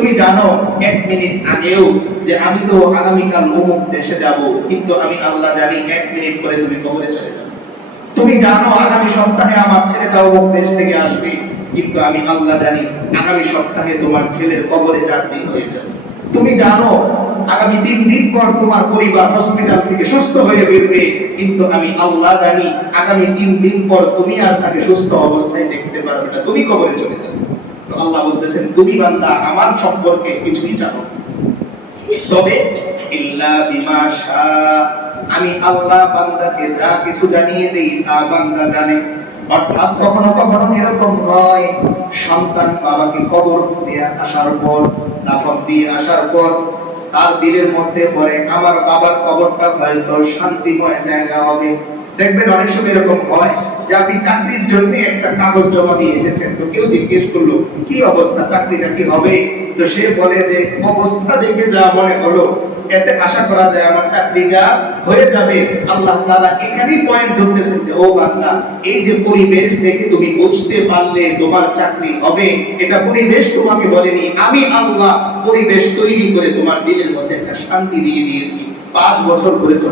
তুমি জানো, এক মিনিট আগেও যে আমি তো আগামীকাল অমুক দেশে যাব, কিন্তু আমি আল্লাহ জানি এক মিনিট পরে তুমি কবরে চলে যাবে। তুমি জানো, আগামী সপ্তাহে আমার ছেলেটা অমুক দেশ থেকে আসবে, কিন্তু আমি আল্লাহ জানি আগামী সপ্তাহে তোমার ছেলের কবরে চার দিন হয়ে যাবে। তুমি জানো, আগামী তিন দিন পর তোমার পরিবার হসপিটাল থেকে সুস্থ হয়ে বেরবে, কিন্তু আমি আল্লাহ জানি আগামী তিন দিন পর তুমি আর তাকে সুস্থ অবস্থায় দেখতে পারবে না, তুমি কবরে চলে যাবে। আল্লাহ বলতেছেন, তুমি বান্দা, আমার সম্পর্কে কিছুই জানো? তবে, ইল্লা বিমা আমি আল্লাহ বান্দাকে যা কিছু জানিয়ে দেই, তা বান্দা জানে। অর্থাৎ কখনো কখনো এরকম হয়, সন্তান বাবাকে কবর দিয়ে আসার পর, দাফন দিয়ে আসার পর, তার দিলের মধ্যে পড়ে, আমার বাবার কবরটা হয়তো শান্তিময় জায়গা হবে। দেখবেন অনেক সময় এরকম হয় যে আপনি চাকরির জন্য একটা কাগজ জমা দিয়ে এসেছেন। তো কেউ জিজ্ঞেস করল, কি অবস্থা? হবে? তো সে বলে যে, অবস্থা দেখে যা মনে হলো এতে আশা করা যায় আমার চাকরিটা হয়ে যাবে। আল্লাহ তাআলা এখানেই পয়েন্ট ধরতেছেন যে, ও বান্দা, এই যে পরিবেশ দেখে তুমি বুঝতে পারলে তোমার চাকরি হবে। এটা পরিবেশ তোমাকে বলেনি। আমি আল্লাহ পরিবেশ তৈরি করে তোমার দিলের মধ্যে একটা শান্তি দিয়ে দিয়েছি। পাঁচ বছর করেছ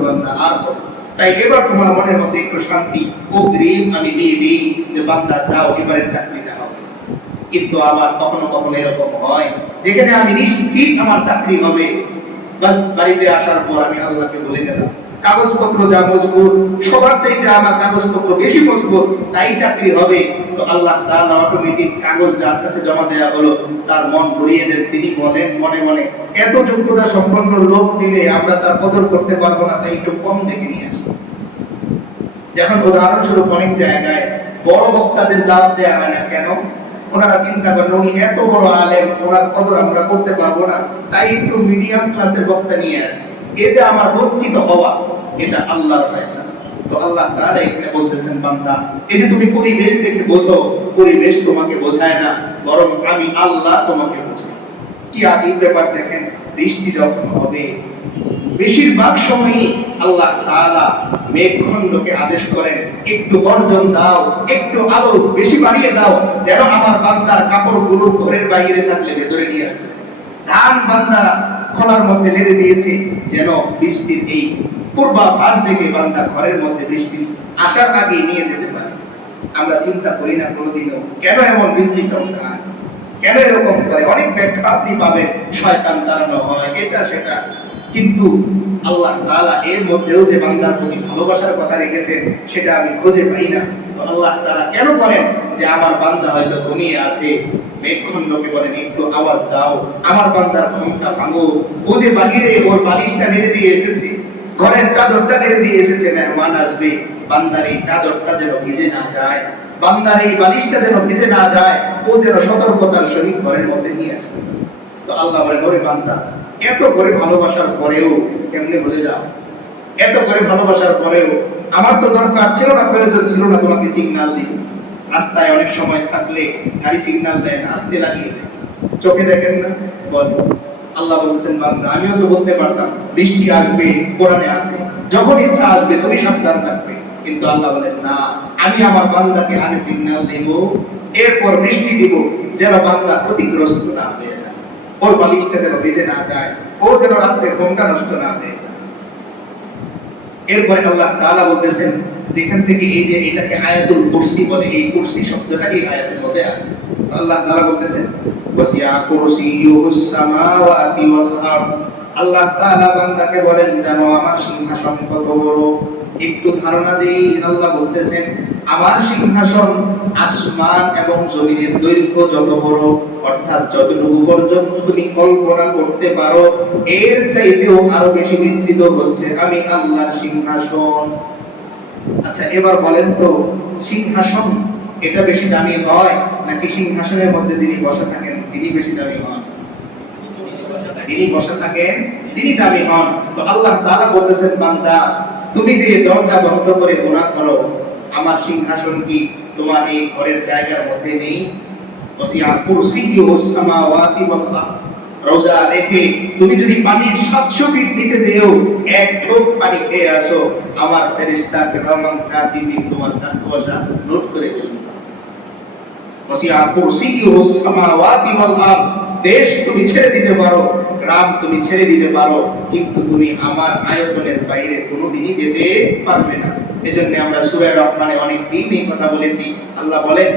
আর কত? তাই এবার তোমার মনের মধ্যে একটু শান্তি, অগ্রিম আমি দিয়ে দিই যে বান্দা, যাও, এবারের চাকরিটা হবে কিন্তু আবার কখনো কখনো এরকম হয়, যেখানে আমি নিশ্চিত আমার চাকরি হবে, বাস বাড়িতে আসার পর আমি আল্লাহকে বলে গেলাম কাগজপত্র যা মজবুত, সবার চাইতে আমার কাগজপত্র বেশি মজবুত, তাই চাকরি হবে। তো আল্লাহ তাআলা অটোমেটিক কাগজ যার কাছে জমা দেয়া হলো, তার মন ভরিয়ে দেন। তিনি বলেন, মনে মনে, এত যোগ্যতা সম্পন্ন লোক দিলে আমরা তার কদর করতে পারব না, তাই একটু কম দেখে নিয়ে আসি। যেমন উদাহরণস্বরূপ অনেক জায়গায় বড় বক্তাদের দাওয়াত দেওয়া হয় না কেন? ওনারা চিন্তা করেন, উনি এত বড় আলেম, ওনার কদর আমরা করতে পারব না, তাই একটু মিডিয়াম ক্লাসের বক্তা নিয়ে আসি। এ যে আমার বঞ্চিত হওয়া, এটা আল্লাহর ফয়সালা। তো আল্লাহ তাআলা এখানে বলতেছেন, বান্দা, এই যে তুমি পরিবেশ দেখে বোঝো, পরিবেশ তোমাকে বোঝায় না, বরং আমি আল্লাহ তোমাকে বোঝাই। কি আজীব ব্যাপার দেখেন, বৃষ্টি যখন হবে, বেশিরভাগ সময়ই আল্লাহ তাআলা মেঘখণ্ডকে আদেশ করেন, একটু গর্জন দাও, একটু আলো বেশি বাড়িয়ে দাও, যেন আমার বান্দার কাপড়গুলো ঘরের বাইরে থাকলে ভেতরে নিয়ে আসতে। ধান বান্দা খোলার মধ্যে লেড়ে দিয়েছে, যেন বৃষ্টির এই পূর্বাভাস দেখে বান্দা ঘরের মধ্যে বৃষ্টি আসার আগে নিয়ে যেতে পারে। আমরা চিন্তা করি না কোনোদিনও, কেন এমন বিজলি চমকায়? কেন এরকম করে? অনেক ব্যাখ্যা আপনি পাবেন, শয়তান তাড়ানো হয়, এটা সেটা। কিন্তু আল্লাহ তাআলা এর মধ্যেও যে বান্দার প্রতি ভালোবাসার কথা রেখেছেন, সেটা আমি খুঁজে পাই না। তো আল্লাহ তাআলা কেন করেন যে আমার বান্দা হয়তো ঘুমিয়ে আছে? মেঘখণ্ডকে বলেন, একটু আওয়াজ দাও। আমার বান্দার ঘুমটা ভাঙো ও যে বাহিরে, ওর বালিশটা নেড়ে দিয়ে এসেছে ঘরের চাদরটা নেড়ে দিয়ে এসেছে মেহমান আসবে। বান্দার চাদরটা যেন ভিজে না যায়, বান্দার বালিশটা যেন ভিজে না যায়, ও যেন সতর্কতার সহিত ঘরের মধ্যে নিয়ে আসবে তো আল্লাহ বলেন ওরে বান্দা, এত করে ভালোবাসার পরেও কেমনে বলে যাও? এত করে ভালোবাসার পরেও আমার তো দরকার ছিল না, প্রয়োজন ছিল না, তোমাকে সিগনাল দিই। রাস্তায় অনেক সময় থাকলে গাড়ি সিগনাল দেয় না, আসতে লাগিয়ে দেয়। চোখে দেখেন না? বল। আল্লাহ বলছেন বান্দা, আমিও তো বলতে পারতাম, বৃষ্টি আসবে, কোরআনে আছে। যখন ইচ্ছা আসবে, তুমি সাবধান থাকবে। কিন্তু আল্লাহ বলেন, না, আমি আমার বান্দাকে আগে সিগন্যাল দেব, এরপর বৃষ্টি দিব, যেন বান্দা ক্ষতিগ্রস্ত না হয়ে যায়। ওর বালিশটা যেন ভিজে না যায়, ও যেন রাত্রে ঘুমটা নষ্ট না হয়ে যায়। এরপরে আল্লাহ তাআলা বলতেছেন যেখান থেকে এই যে এটাকে আয়াতুল কুরসি বলে, এই কুরসি শব্দটা এই আয়াতের মধ্যে আছে। আল্লাহ তাআলা বলতেছেন ওয়াসিয়া কুরসিয়ুস সামাওয়াতি ওয়াল আরদ। আল্লাহ তাআলা বান্দাকে বলেন, জানো, আমার সিংহাসন কত বড়? একটু ধারণা দেই আল্লাহ বলতেছেন, আমার সিংহাসন আসমান এবং জমিনের দৈর্ঘ্য যত বড়, অর্থাৎ যতটুকু পর্যন্ত তুমি কল্পনা করতে পারো, এর চাইতেও আরও বেশি বিস্তৃত হচ্ছে আমি আল্লাহর সিংহাসন। আচ্ছা এবার বলেন তো, সিংহাসন এটা বেশি দামি হয় নাকি সিংহাসনের মধ্যে যিনি বসা থাকেন, তিনি বেশি দামি হন? যিনি বসে থাকেন, তিনি দামি হন। তো আল্লাহ তাআলা বলতেছেন, বান্দা, তুমি যে দরজা বন্ধ করে গুনাহ করো, আমার সিংহাসন কি তোমার এই ঘরের জায়গার মধ্যে নেই? ওসিয়া কুরসিয়ু সামাওয়াতি ওয়াল আরদ। রোজা রেখে তুমি যদি পানির সাতশো ফিট নিচে যেও এক ঢোক পানি খেয়ে আসো, আমার কিরামান কাতিবিন তোমার তাকওয়াজা নোট করে কুরসিয়ু সামাওয়াতি ওয়াল দেশ তুমি ছেড়ে দিতে পারো, গ্রাম তুমি ছেড়ে দিতে পারো, কিন্তু তুমি আমার আয়তনের বাইরে কোনোদিনই যেতে পারবে না। এজন্য আমরা সূরা রহমানে অনেক দিন এই কথা বলেছি। আল্লাহ বলেন,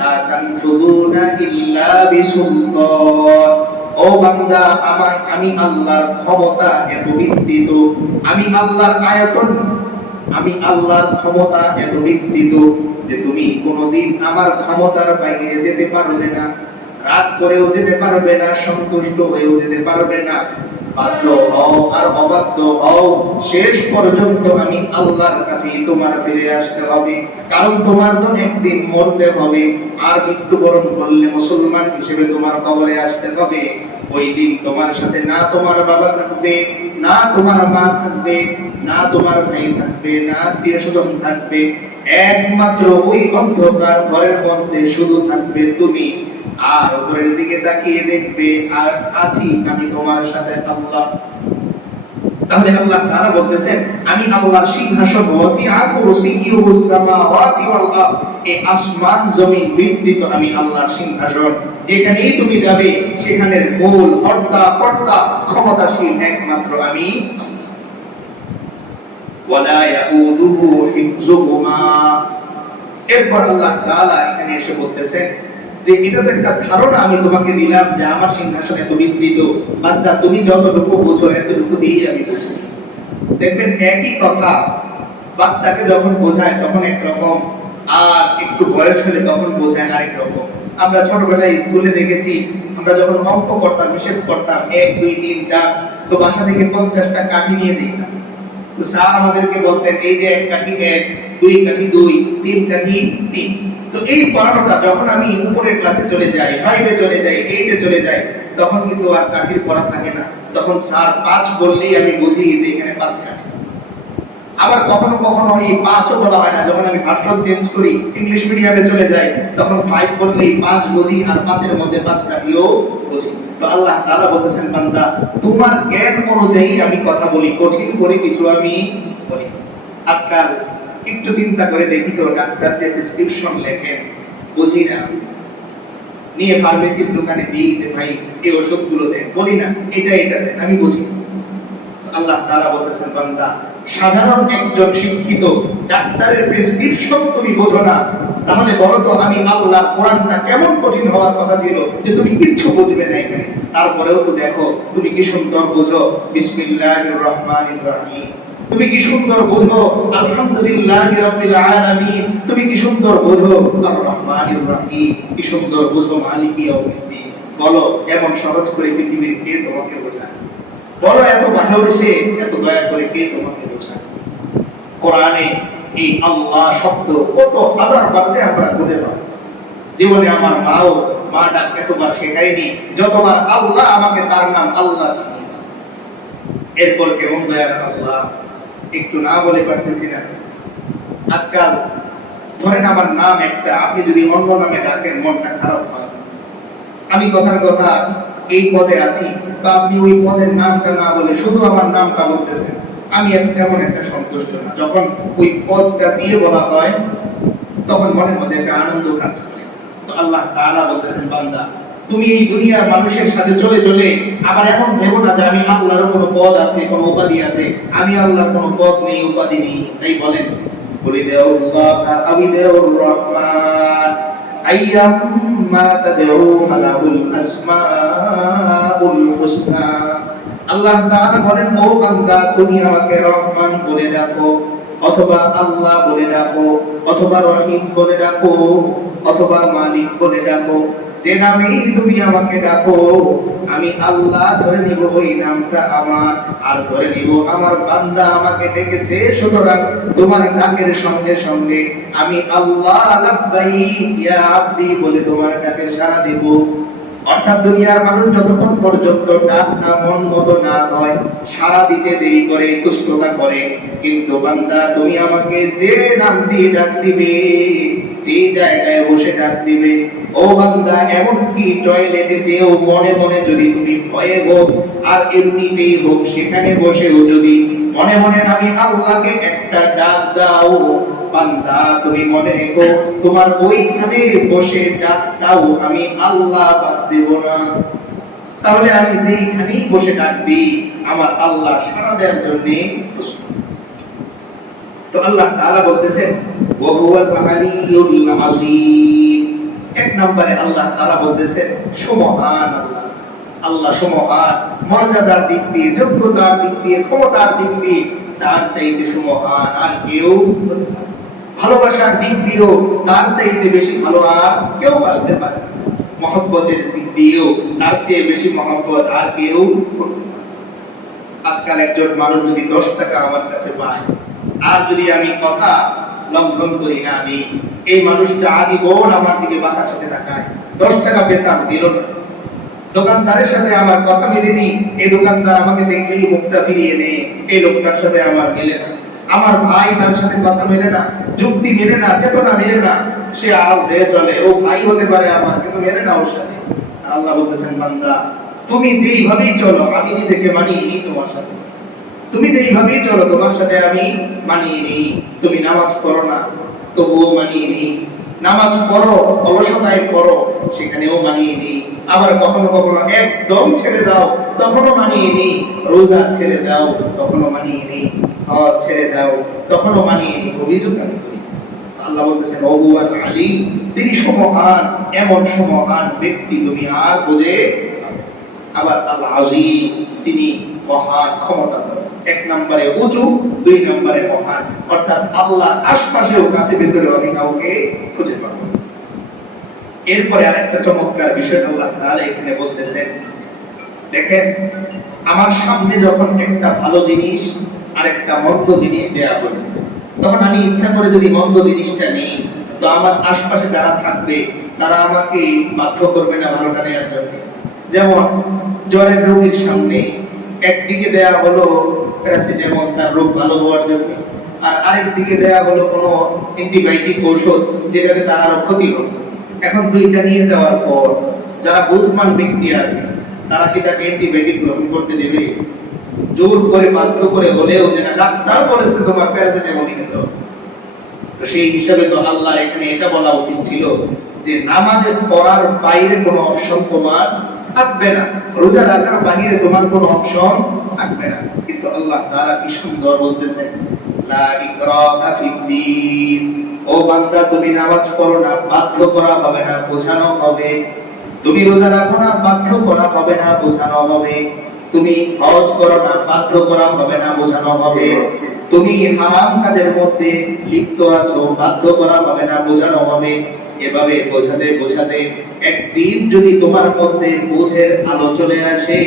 লা তানফুদুনা ইল্লা বিসুলতান। ও বান্দা, আমার, আমি আল্লাহর ক্ষমতা এত বিস্তৃত। আমি আল্লাহর আয়তন, আমি আল্লাহর ক্ষমতা এত বিস্তৃত যে তুমি কোনোদিন আমার ক্ষমতার বাইরে যেতে পারবে না। রাত করেও যেতে পারবে না, সন্তুষ্ট হয়েও যেতে পারবে না। বাধ্য হও আর অবাধ্য হও। শেষ পর্যন্ত আমি আল্লাহর তোমার ফিরে আসতে হবে। কারণ তোমার তো একদিন মরতে হবে। আর মৃত্যুবরণ করলে মুসলমান হিসেবে তোমার কবরে আসতে হবে। ওই দিন তোমার সাথে না তোমার বাবা থাকবে, না তোমার মা থাকবে, না তোমার ভাই থাকবে, না আত্মীয় স্বজন থাকবে। একমাত্র ওই অন্ধকার ঘরের মধ্যে শুধু থাকবে তুমি। আর উপরের দিকে তাকিয়ে দেখবে, আর আছি, আমি তোমার সাথে আল্লাহ। তাহলে আল্লাহ তাআলা বলতেছেন, আমি আল্লাহর সিংহাসন, ওয়াসিআ কুরসিয়ুহুস সামাওয়াতি ওয়াল আরদ। এই আসমান জমিন বিস্তৃত আমি আল্লাহর সিংহাসন। যেখানেই তুমি যাবে, সেখানের মূল কর্তা কর্তা, ক্ষমতাশীল একমাত্র আমি ওয়ালা ইয়াউদুহু হিফযুহুমা। এরপর আল্লাহ তাআলা এখানে এসে বলতেছেন যে এটা একটা ধারণা আমি তোমাকে দিলাম যে আমার সিংহাসন এত বিস্তৃত বান্দা তুমি যতটুকু বোঝো এতটুকু দিয়েই আমি বুঝি দেখবেন একই কথা বাচ্চাকে যখন বোঝায় তখন একরকম, আর একটু বয়স হলে তখন বোঝায় আরেক রকম। আমরা ছোটবেলায় স্কুলে দেখেছি, আমরা যখন অঙ্ক করতাম, হিসেব করতাম, এক, দুই, তিন, চার, তো বাসা থেকে পঞ্চাশটা কাঠি নিয়ে দিতাম তো স্যার আমাদেরকে বলতেন, এই যে এক কাঠি, এক। দুই কাঠি দুই, তিন কাঠি তিন। তো এই পড়ানোটা যখন আমি উপরের ক্লাসে চলে যাই ফাইভে চলে যাই এইটে চলে যাই, তখন কিন্তু আর কাঠির পড়া থাকে না। তখন স্যার পাঁচ বললেই আমি বুঝি যে এখানে পাঁচ কাঠি। আবার কখনো কখনো এই পাঁচও বলা হয় না, যখন আমি ভার্সন চেঞ্জ করি ইংলিশ মিডিয়ামে চলে যাই, তখন ফাইভ বললেই পাঁচ বুঝি আর পাঁচের মধ্যে পাঁচ কাঠিও বুঝি। তো আল্লাহ তাআলা বলতেছেন, বান্দা, তোমার জ্ঞান অনুযায়ী আমি কথা বলি, কঠিন করে কিছু আমি বলি আজকাল একটু চিন্তা করে দেখি তো, ডাক্তার যে প্রেসক্রিপশন লেখেন, বুঝি না। নিয়ে ফার্মেসির দোকানে দিই যে, ভাই এই ওষুধগুলো দেন। বলি, না, এটা এটা দেন, আমি বুঝি আল্লাহ তাআলা বলতেছেন, বান্দা, সাধারণ একজন শিক্ষিত, ডাক্তারের প্রেসক্রিপশন তুমি বোঝো না। তাহলে বলো তো, আমি আল্লাহ কোরআনটা কেমন কঠিন হওয়ার কথা ছিল যে, তুমি কিচ্ছু বুঝবে না এখানে। তারপরেও তো দেখো, তুমি কি সুন্দর বোঝো। বিসমিল্লাহির রহমানির রহিম। তুমি কি সুন্দর বোঝো? আলহামদুলিল্লাহি রাব্বিল আলামিন। তুমি কি সুন্দর বোঝো? আর রহমানির রহিম। কি সুন্দর বোঝো মালিকি ইয়াউমিদ্দিন। বলো, এমন সহজ করে পৃথিবীর কে তোমাকে বোঝায়? বলো, এত ভালোবেসে এত দয়া করে কে তোমাকে বোঝায়? কোরআনে এই আল্লাহ শব্দ কত হাজার বার যে আমরা খুঁজে পাই। জীবনে আমার মাও মা ডাক এতবার শেখায়নি, যতবার আল্লাহ আমাকে তার নাম আল্লাহ চিনিয়েছে এরপর কেমন দয়ার আল্লাহ? একটু না বলে পারতেছি না। আজকাল ধরেন আমার নাম একটা, আপনি যদি অন্য নামে ডাকেন, মনটা খারাপ হয়। আমি কথার কথা এই পদে আছি তো আপনি ওই পদের নামটা না বলে শুধু আমার নামটা বলতেছেন, আমি তেমন একটা সন্তুষ্ট না। যখন ওই পদটা দিয়ে বলা হয়, তখন মনের মধ্যে একটা আনন্দ কাজ করে। তো আল্লাহ তাআলা বলতেছেন, বান্দা তুমি এই দুনিয়ার মানুষের সাথে চলে চলে আবার এখন ভেবো না যে আমি আল্লাহর কোনো পদ আছে, কোনো উপাধি আছে। আমি আল্লাহর কোনো পদ নেই, উপাধি নেই। তাই বলেন, বলি, দেউল্লাহ আবি দেউর রহমান আসমাউল হুসনা। আল্লাহ তাআলা বলেন, ও বান্দা, তুমি আমাকে রহমান বলে ডাকো, অথবা আল্লাহ বলে ডাকো, অথবা রহিম বলে ডাকো, অথবা মালিক বলে ডাকো। যে নামেই তুমি আমাকে ডাকো, আমি আল্লাহ ধরে নিব ওই নামটা আমার, আর ধরে নিব আমার বান্দা আমাকে ডেকেছে। সুতরাং তোমার ডাকের সঙ্গে সঙ্গে আমি আল্লাহ ইয়া আব্দি বলে তোমার ডাকের সাড়া দেব। অর্থাৎ দুনিয়ার মানুষ যতক্ষণ পর্যন্ত ডাক না, মন মতো না হয় সারা দিতে দেরি করে, তুষ্টতা করে, কিন্তু বান্দা, তুমি আমাকে যে নাম দিয়ে ডাক দিবে, যে জায়গায় বসে ডাক দিবে, ও বান্দা এমন কি টয়লেটে যেও মনে মনে যদি তুমি ভয়ে হোক আর এমনিতেই হোক, সেখানে বসেও যদি মনে মনে আমি আল্লাহকে একটা ডাক দাও বান্দা, তুমি মনে রেখো, তোমার ওইখানে বসে ডাকটাও আমি আল্লাহ বাদ দেব না। তাহলে আমি বসে ডাক দিই, আমার আল্লাহ সারা দেওয়ার জন্য তো আল্লাহ বলতেছেন এক নম্বরে আল্লাহ বলতেছেন আল্লাহ। মর্যাদার দিক দিয়ে, যোগ্যতার দিক দিয়ে, ক্ষমতার দিক দিয়ে, তার চাইতে সুমহান আর কেউ হতে পারে। ভালোবাসার দিক দিয়েও তার চাইতে বেশি ভালো আর কেউ আসতে পারে মহব্বতের দিক দিয়েও তার চেয়ে বেশি মহব্বত আর কেউ আজকাল একজন মানুষ যদি দশ টাকা আমার কাছে পায়, আর যদি আমি কথা লঙ্ঘন করি না, আমি এই মানুষটা আজীবন আমার দিকে বাঁকা চোখে তাকায়। দশ টাকা পেতাম, দিল না। দোকানদারের সাথে আমার কথা মিলেনি, এই দোকানদার আমাকে দেখলেই মুখটা ফিরিয়ে নেই এই লোকটার সাথে আমার মেলে না। আমার ভাই তার সাথে কথা মেলে না, যুক্তি মেলে না, চেতনা মেলে না। সে আড়াল হয়ে চলে, ও ভাই হতে পারে আমার, কিন্তু মেলে না ওর সাথে। আল্লাহ বলতেছেন, বান্দা, তুমি যেইভাবেই চলো, আমি নিজেকে মানিয়ে নিই তোমার সাথে। তুমি যেইভাবেই চলো, তোমার সাথে আমি মানিয়ে নিই। তুমি নামাজ পড়ো না, তবুও মানিয়ে নিই। নামাজ পড়ো, অলসতায় পড়ো, সেখানেও মানিয়ে নিই। আবার কখনো কখনো একদম ছেড়ে দাও, তখনও মানিয়ে নিই। রোজা ছেড়ে দাও, তখনও মানিয়ে নিই। ছেড়ে দাও। তখনও মানিয়ে নিই অভিযোগ আমি করি। আল্লাহ বলতেছেন আল তিনি সমহান, এমন সমহান ব্যক্তি তুমি আর বুঝে না। আবার আল আজিম, তিনি মহান ক্ষমতাধর। এক নম্বরে উঁচু, দুই নম্বরে মহান। অর্থাৎ আল্লাহ আশপাশেও, কাছে ভেতরে আমি কাউকে খুঁজে পাবো এরপরে আরেকটা চমৎকার বিষয় আল্লাহ তাআলা এখানে বলতেছেন, দেখেন, আমার সামনে যখন একটা ভালো জিনিস আর একটা মন্দ জিনিস দেয়া হলো। তখন আমি ইচ্ছা করে যদি মন্দ জিনিসটা নেই, তো আমার আশপাশে যারা থাকবে, তারা আমাকে বাধ্য করবে না ভালোটা নেওয়ার জন্য। যেমন, জ্বরের রোগীর সামনে একদিকে দেয়া হলো প্যারাসিটামল, তার রোগ ভালো হওয়ার জন্য। আর আরেক দিকে দেয়া হলো কোনো অ্যান্টিবায়োটিক ঔষধ, যেটাতে তার আরও ক্ষতি হবে। এখন দুইটা নিয়ে যাওয়ার পর, যারা বুঝমান ব্যক্তি আছে, তারা কি তাকে অ্যান্টিবায়োটিক গ্রহণ করতে দেবে? জোর করে বাধ্য করে হলেও যে না ডাক্তার বলেছে তোমার প্যারাসিটামল খেতে হবে। তো সেই হিসাবে তো আল্লাহ এখানে এটা বলা উচিত ছিল যে নামাজে পড়ার বাইরে কোনো অপশন তোমার থাকবে না। রোজা রাখার বাইরে তোমার কোনো অপশন থাকবে না। কিন্তু আল্লাহ তাআলা কি সুন্দর বলতেছেন ও বান্দা, তুমি নামাজ পড়ো না, বাধ্য করা হবে না, বোঝানো হবে। তুমি রোজা রাখো না, বাধ্য করা হবে না, বোঝানো হবে। তুমি হজ করো না, বাধ্য করা হবে না, বোঝানো হবে। তুমি হারাম কাজের মধ্যে লিপ্ত আছো, বাধ্য করা হবে না, বোঝানো হবে। এভাবে বোঝাতে বোঝাতে একদিন যদি তোমার মধ্যে বোঝের আলো চলে আসে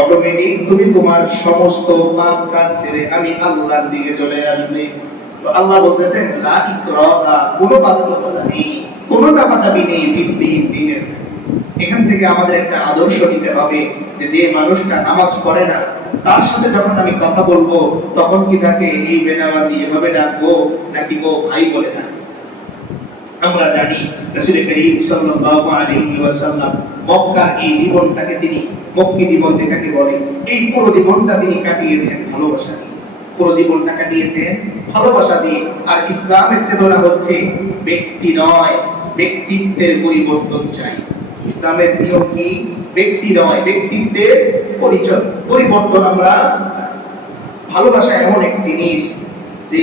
অটোমেটিক তুমি তোমার সমস্ত পাপ কাজ ছেড়ে আমি আল্লাহর দিকে চলে আসবে। তো আল্লাহ বলতেছেন ইকরাহা, কোনো বাধ্যকতা নেই, কোনো চাপাচাপি নেই দিনের এখান থেকে আমাদের একটা আদর্শ নিতে হবে যে যে মানুষটা নামাজ পড়ে না, তার সাথে যখন আমি কথা বলব, তখন কি তাকে এই বেনামাজি এভাবে ডাকবো নাকি গো ভাই বলে না আমরা জানি রাসূল করিম সাল্লাল্লাহু আলাইহি ওয়াসাল্লাম মক্কার এই জীবনটাকে তিনি, মক্কি জীবন যেটাকে বলে, এই পুরো জীবনটা তিনি কাটিয়েছেন ভালোবাসা দিয়ে। পুরো জীবনটা কাটিয়েছেন ভালোবাসা দিয়ে। আর ইসলামের চেতনা হচ্ছে ব্যক্তি নয়, ব্যক্তিত্বের পরিবর্তন চাই। ইসলামের নিয়ম কি? ব্যক্তি নয়, ব্যক্তিত্বের পরিচয়। পরিবর্তন আমরা ভালোবাসা এমন এক জিনিস যে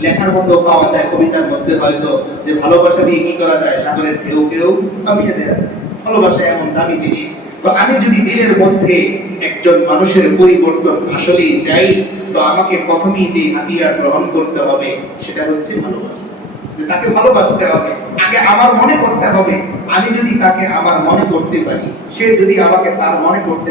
লেখার মধ্যেও পাওয়া যায়, কবিতার মধ্যে হয়তো, যে ভালোবাসা দিয়ে কি করা যায়, সাগরের ঢেউ কেউ থামিয়ে দেওয়া যায়। ভালোবাসা এমন দামি জিনিস। তো আমি যদি দিনের মধ্যে একজন মানুষের পরিবর্তন আসলেই চাই, তো আমাকে প্রথমেই যে হাতিয়ার গ্রহণ করতে হবে, সেটা হচ্ছে ভালোবাসা। যে তাকে ভালোবাসতে হবে আগে আমার মনে করতে হবে। আমি যদি তাকে আমার মনে করতে পারি, সে যদি আমাকে তার মনে করতে